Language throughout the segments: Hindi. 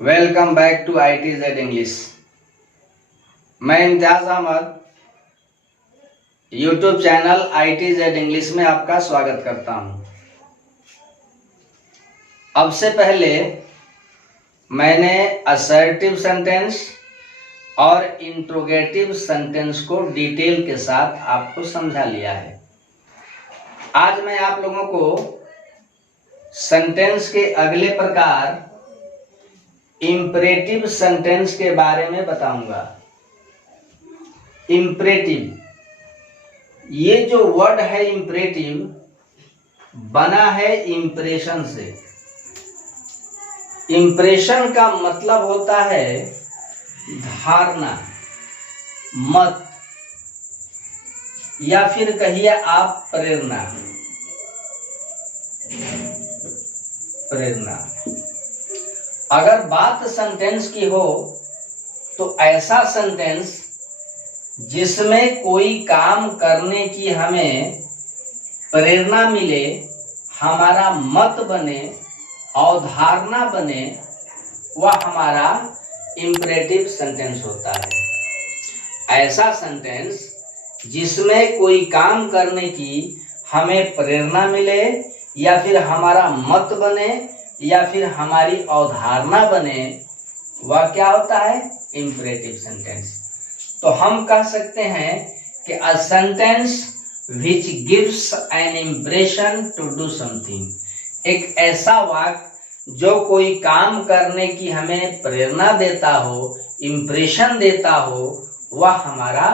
Welcome back to ITZ English. मैं Imtiaz Ahmad YouTube channel ITZ English में आपका स्वागत करता हूं। अब से पहले मैंने असर्टिव सेंटेंस और इंट्रोगेटिव सेंटेंस को डिटेल के साथ आपको समझा लिया है। आज मैं आप लोगों को सेंटेंस के अगले प्रकार इम्परेटिव सेंटेंस के बारे में बताऊंगा। इम्परेटिव, ये जो वर्ड है इम्परेटिव बना है इंप्रेशन से। इंप्रेशन का मतलब होता है धारणा, मत, या फिर कहिए आप प्रेरणा। अगर बात सेंटेंस की हो तो ऐसा सेंटेंस जिसमें कोई काम करने की हमें प्रेरणा मिले, हमारा मत बने, अवधारणा बने, वह हमारा इम्परेटिव सेंटेंस होता है। ऐसा सेंटेंस जिसमें कोई काम करने की हमें प्रेरणा मिले, या फिर हमारा मत बने, या फिर हमारी अवधारणा बने, वह क्या होता है? Imperative sentence. तो हम कह सकते हैं कि a sentence which gives an impression to do something, एक ऐसा वाक्य जो कोई काम करने की हमें प्रेरणा देता हो, इम्प्रेशन देता हो, वह हमारा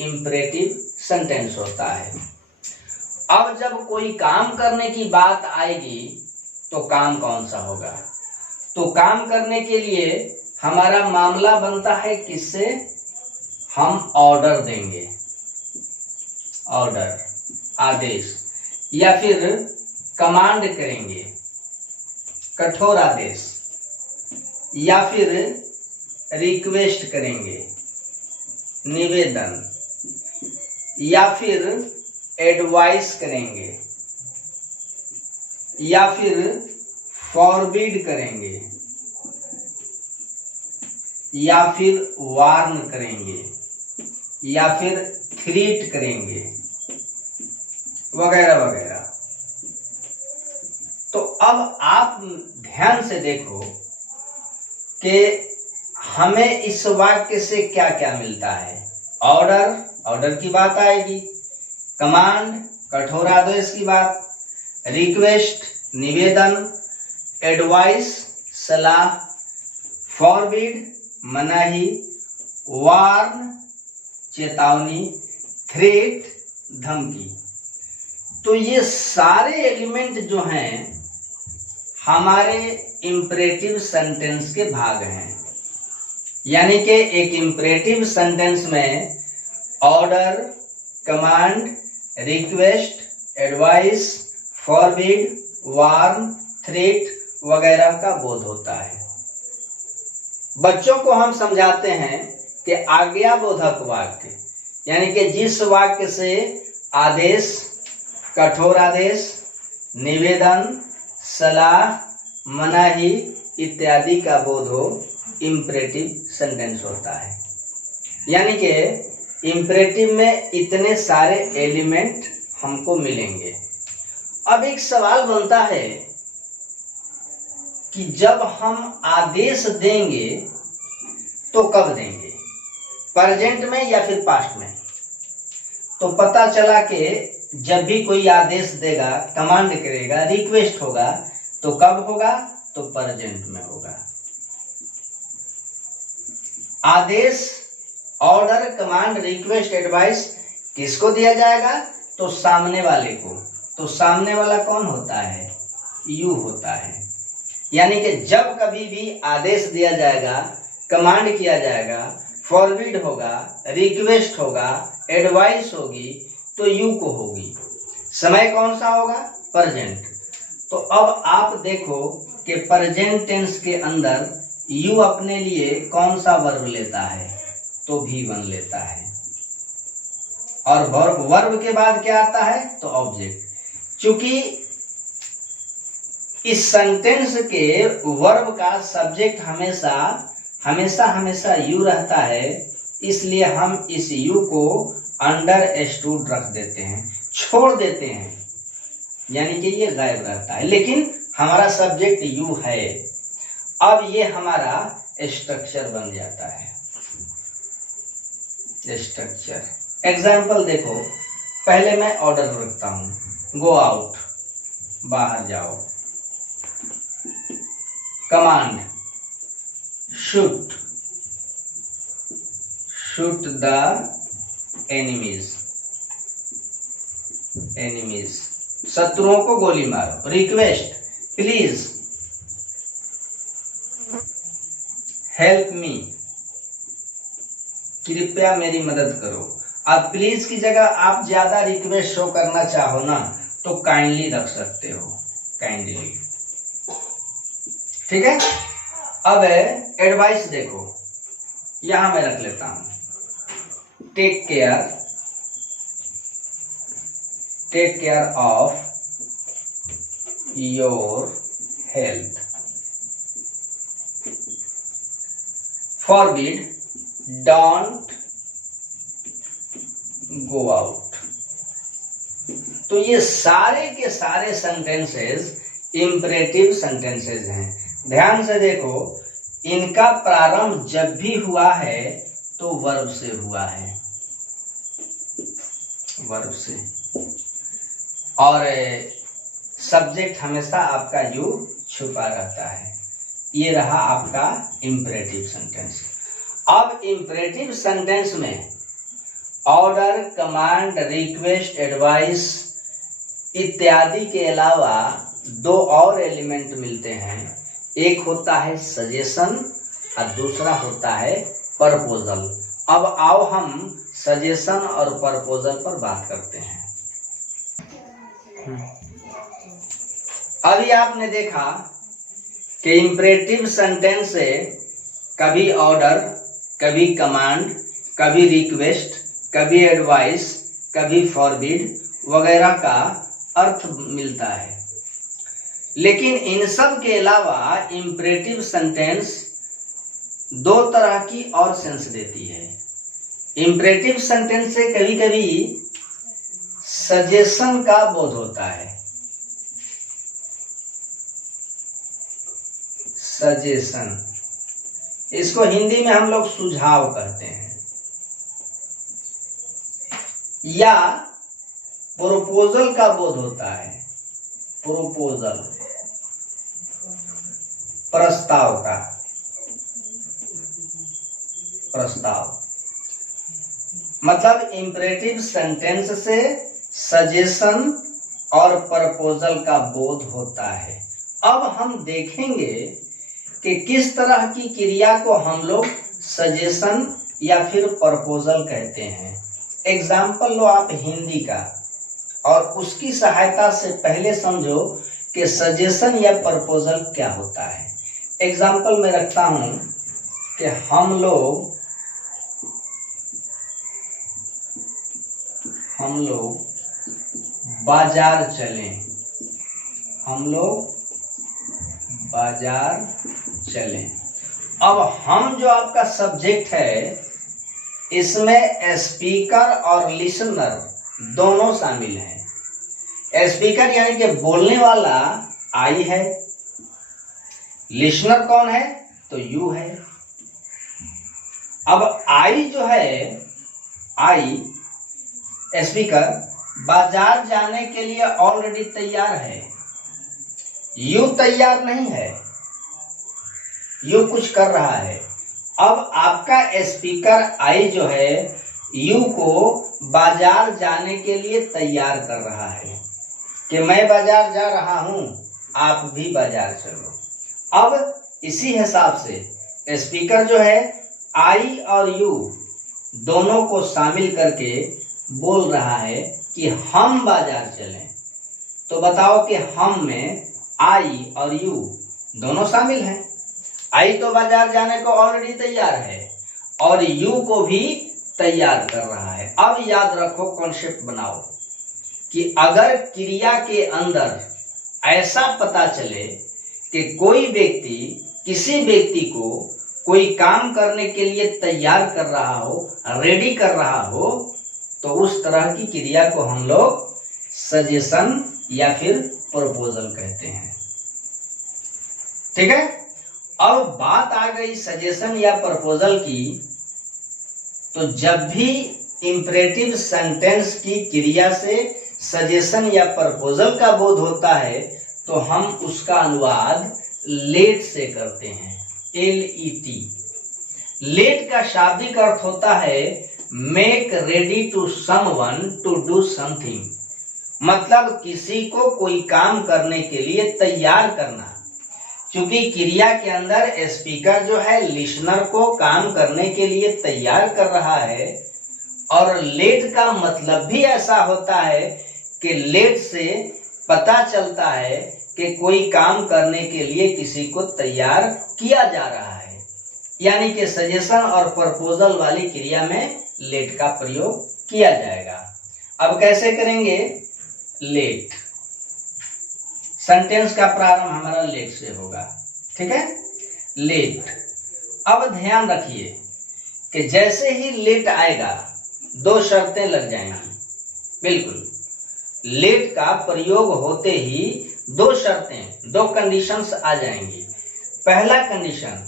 इम्परेटिव सेंटेंस होता है। अब जब कोई काम करने की बात आएगी तो काम कौन सा होगा? तो काम करने के लिए हमारा मामला बनता है किससे? हम ऑर्डर देंगे, ऑर्डर, आदेश, या फिर कमांड करेंगे, कठोर आदेश, या फिर रिक्वेस्ट करेंगे, निवेदन, या फिर एडवाइस करेंगे, या फिर फॉरबिड करेंगे, या फिर वार्न करेंगे, या फिर थ्रीट करेंगे, वगैरह वगैरह। तो अब आप ध्यान से देखो कि हमें इस वाक्य से क्या क्या मिलता है। ऑर्डर, ऑर्डर की बात आएगी, कमांड, कठोर आदेश की बात, रिक्वेस्ट, निवेदन, एडवाइस, सलाह, फॉरबिड, मनाही, वार्न, चेतावनी, थ्रेट, धमकी। तो ये सारे एलिमेंट जो हैं हमारे इम्परेटिव सेंटेंस के भाग हैं। यानी कि एक इम्परेटिव सेंटेंस में order, command, request, advice, forbid, warn, threat वगैरह का बोध होता है। बच्चों को हम समझाते हैं कि आज्ञाबोधक वाक्य, यानी कि जिस वाक्य से आदेश, कठोर आदेश, निवेदन, सलाह, मनाही इत्यादि का बोध हो, इम्परेटिव सेंटेंस होता है। यानी कि इम्परेटिव में इतने सारे एलिमेंट हमको मिलेंगे। अब एक सवाल बनता है कि जब हम आदेश देंगे तो कब देंगे? प्रेजेंट में या फिर पास्ट में? तो पता चला कि जब भी कोई आदेश देगा, कमांड करेगा, रिक्वेस्ट होगा, तो कब होगा? तो प्रेजेंट में होगा। आदेश, ऑर्डर, कमांड, रिक्वेस्ट, एडवाइस किसको दिया जाएगा? तो सामने वाले को। तो सामने वाला कौन होता है? यू होता है। यानी कि जब कभी भी आदेश दिया जाएगा, कमांड किया जाएगा, फॉरबिड होगा, रिक्वेस्ट होगा, एडवाइस होगी, तो यू को होगी। समय कौन सा होगा? प्रेजेंट। तो अब आप देखो कि प्रेजेंट टेंस के अंदर यू अपने लिए कौन सा वर्ब लेता है? तो V1 लेता है। और वर्ब के बाद क्या आता है? तो ऑब्जेक्ट। चूंकि इस सेंटेंस के वर्ब का सब्जेक्ट हमेशा यू रहता है, इसलिए हम इस यू को अंडरस्टूड रख देते हैं, छोड़ देते हैं, यानी कि ये गायब रहता है, लेकिन हमारा सब्जेक्ट यू है। अब ये हमारा स्ट्रक्चर बन जाता है। स्ट्रक्चर एग्जाम्पल देखो, पहले मैं ऑर्डर रखता हूं, गो आउट, बाहर जाओ। कमांड, शूट द एनिमीज, शत्रुओं को गोली मारो। रिक्वेस्ट, प्लीज हेल्प मी, कृपया मेरी मदद करो। अब प्लीज की जगह आप ज्यादा रिक्वेस्ट शो करना चाहो ना तो काइंडली रख सकते हो, काइंडली। ठीक है। अब एडवाइस देखो, यहां मैं रख लेता हूं, take care of your health. Forbid, don't go out. तो ये सारे के सारे सेंटेंसेस इंपरेटिव सेंटेंसेस हैं। ध्यान से देखो, इनका प्रारंभ जब भी हुआ है तो वर्ब से हुआ है, वर्ब से, और सब्जेक्ट हमेशा आपका यू छुपा रहता है। ये रहा आपका इंपरेटिव सेंटेंस। अब इंपरेटिव सेंटेंस में ऑर्डर, कमांड, रिक्वेस्ट, एडवाइस इत्यादि के अलावा दो और एलिमेंट मिलते हैं। एक होता है सजेशन और दूसरा होता है प्रपोजल। अब आओ हम सजेशन और प्रपोजल पर बात करते हैं। अभी आपने देखा कि इंपरेटिव सेंटेंस से कभी ऑर्डर, कभी कमांड, कभी रिक्वेस्ट, कभी एडवाइस, कभी फॉरबिड वगैरह का अर्थ मिलता है। लेकिन इन सब के अलावा इंपरेटिव सेंटेंस दो तरह की और सेंस देती है। इंपरेटिव सेंटेंस से कभी कभी सजेशन का बोध होता है, सजेशन, इसको हिंदी में हम लोग सुझाव कहते हैं, या प्रोपोजल का बोध होता है, प्रोपोजल, प्रस्ताव का, प्रस्ताव। मतलब इंपरेटिव सेंटेंस से सजेशन और प्रपोजल का बोध होता है। अब हम देखेंगे कि किस तरह की क्रिया को हम लोग सजेशन या फिर प्रपोजल कहते हैं। एग्जाम्पल लो आप हिंदी का, और उसकी सहायता से पहले समझो कि सजेशन या प्रपोजल क्या होता है। एग्जाम्पल में रखता हूं कि हम लोग बाजार चलें, हम लोग बाजार चलें। अब हम जो आपका सब्जेक्ट है इसमें स्पीकर और लिसनर दोनों शामिल हैं। स्पीकर यानी कि बोलने वाला आई है, लिसनर कौन है तो यू है। अब आई जो है, आई स्पीकर बाजार जाने के लिए ऑलरेडी तैयार है, यू तैयार नहीं है, यू कुछ कर रहा है। अब आपका स्पीकर आई जो है यू को बाजार जाने के लिए तैयार कर रहा है कि मैं बाजार जा रहा हूं, आप भी बाजार चलो। अब इसी हिसाब से स्पीकर जो है आई और यू दोनों को शामिल करके बोल रहा है कि हम बाजार चलें। तो बताओ कि हम में आई और यू दोनों शामिल हैं। आई तो बाजार जाने को ऑलरेडी तैयार है और यू को भी तैयार कर रहा है। अब याद रखो, कॉन्सेप्ट बनाओ कि अगर क्रिया के अंदर ऐसा पता चले कि कोई व्यक्ति किसी व्यक्ति को कोई काम करने के लिए तैयार कर रहा हो, रेडी कर रहा हो, तो उस तरह की क्रिया को हम लोग सजेशन या फिर प्रपोजल कहते हैं। ठीक है। अब बात आ गई सजेशन या प्रपोजल की, तो जब भी इंपरेटिव सेंटेंस की क्रिया से सजेशन या प्रपोजल का बोध होता है तो हम उसका अनुवाद लेट से करते हैं, LET। लेट का शाब्दिक अर्थ होता है make ready to someone to do something, मतलब किसी को कोई काम करने के लिए तैयार करना। क्योंकि क्रिया के अंदर स्पीकर जो है लिसनर को काम करने के लिए तैयार कर रहा है, और लेट का मतलब भी ऐसा होता है कि लेट से पता चलता है कि कोई काम करने के लिए किसी को तैयार किया जा रहा है। यानी कि सजेशन और प्रपोजल वाली क्रिया में लेट का प्रयोग किया जाएगा। अब कैसे करेंगे? लेट, सेंटेंस का प्रारंभ हमारा लेट से होगा। ठीक है, लेट। अब ध्यान रखिए कि जैसे ही लेट आएगा दो शर्तें लग जाएंगी। बिल्कुल, लेट का प्रयोग होते ही दो शर्तें, दो कंडीशंस आ जाएंगी। पहला कंडीशन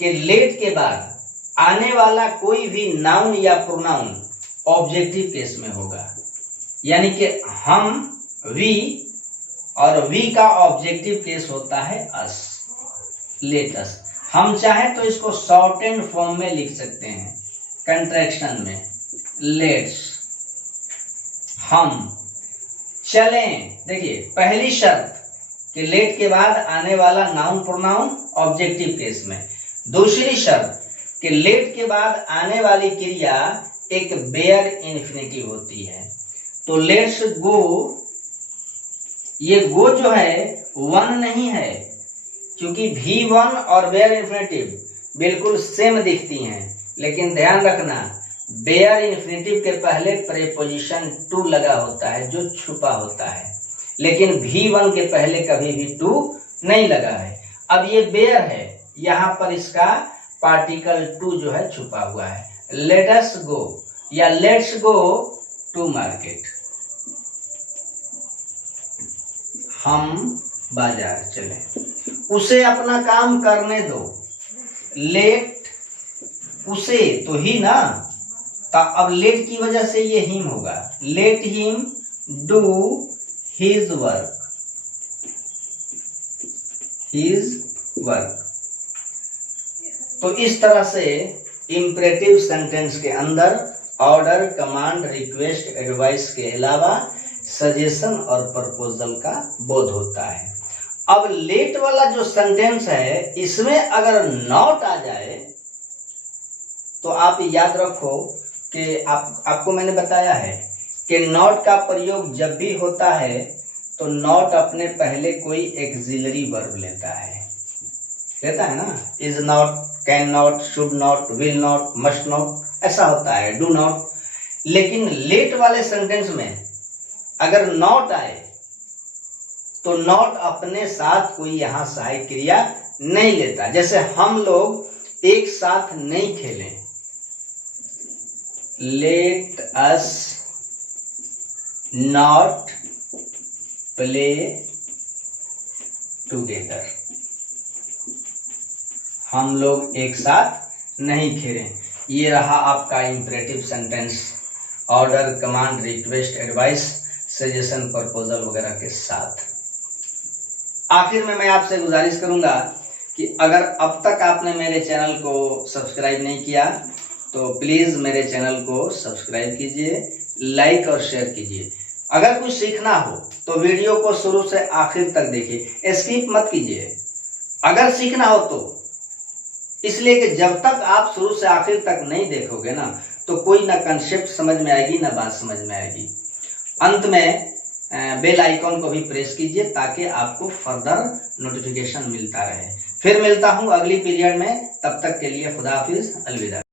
कि लेट के बाद आने वाला कोई भी नाउन या प्रोनाउन ऑब्जेक्टिव केस में होगा, यानी कि हम, वी, और वी का ऑब्जेक्टिव केस होता है अस, लेट अस। हम चाहें तो इसको शॉर्ट एंड फॉर्म में लिख सकते हैं, कंट्रैक्शन में, लेट्स, हम चलें। देखिए, पहली शर्त कि लेट के बाद आने वाला नाउन प्रोनाउन ऑब्जेक्टिव केस में। दूसरी शर्त कि लेट के बाद आने वाली क्रिया एक बेयर इन्फिनिटिव होती है। तो लेट्स गो, ये गो जो है वन नहीं है, क्योंकि V1 और बेयर इन्फिनिटिव बिल्कुल सेम दिखती हैं, लेकिन ध्यान रखना बेयर इन्फिनिटिव के पहले प्रेपोजिशन टू लगा होता है जो छुपा होता है, लेकिन V1 के पहले कभी भी टू नहीं लगा है। अब ये बेयर है, यहाँ पर इसका पार्टिकल टू जो है छुपा हुआ है। लेट अस गो या लेट्स गो टू मार्केट, हम बाजार चले। उसे अपना काम करने दो, लेट उसे तो ही ना, अब लेट की वजह से ये हिम होगा, let him do his work, his work. तो इस तरह से इंपरेटिव सेंटेंस के अंदर ऑर्डर, कमांड, रिक्वेस्ट, एडवाइस के अलावा सजेशन और प्रपोजल का बोध होता है। अब लेट वाला जो सेंटेंस है, इसमें अगर नॉट आ जाए तो आप याद रखो कि आपको मैंने बताया है कि नॉट का प्रयोग जब भी होता है तो नॉट अपने पहले कोई एक्सिलरी वर्ब लेता है ना, is not, can not, should not, will not, must not, ऐसा होता है, डू नॉट। लेकिन लेट वाले सेंटेंस में अगर नॉट आए तो नॉट अपने साथ कोई यहां सहायक क्रिया नहीं लेता। जैसे हम लोग एक साथ नहीं खेलें, let us not play together, हम लोग एक साथ नहीं खेलें। ये रहा आपका imperative sentence, order, command, request, advice, suggestion, proposal वगैरह के साथ। आखिर में मैं आपसे गुजारिश करूंगा कि अगर अब तक आपने मेरे चैनल को सब्सक्राइब नहीं किया तो प्लीज मेरे चैनल को सब्सक्राइब कीजिए, लाइक और शेयर कीजिए। अगर कुछ सीखना हो तो वीडियो को शुरू से आखिर तक देखिए, स्किप मत कीजिए। अगर सीखना हो तो, इसलिए कि जब तक आप शुरू से आखिर तक नहीं देखोगे ना तो कोई ना कंसेप्ट समझ में आएगी ना बात समझ में आएगी। अंत में बेल आइकॉन को भी प्रेस कीजिए ताकि आपको फर्दर नोटिफिकेशन मिलता रहे। फिर मिलता हूं अगली पीरियड में, तब तक के लिए खुदा हाफिज, अलविदा।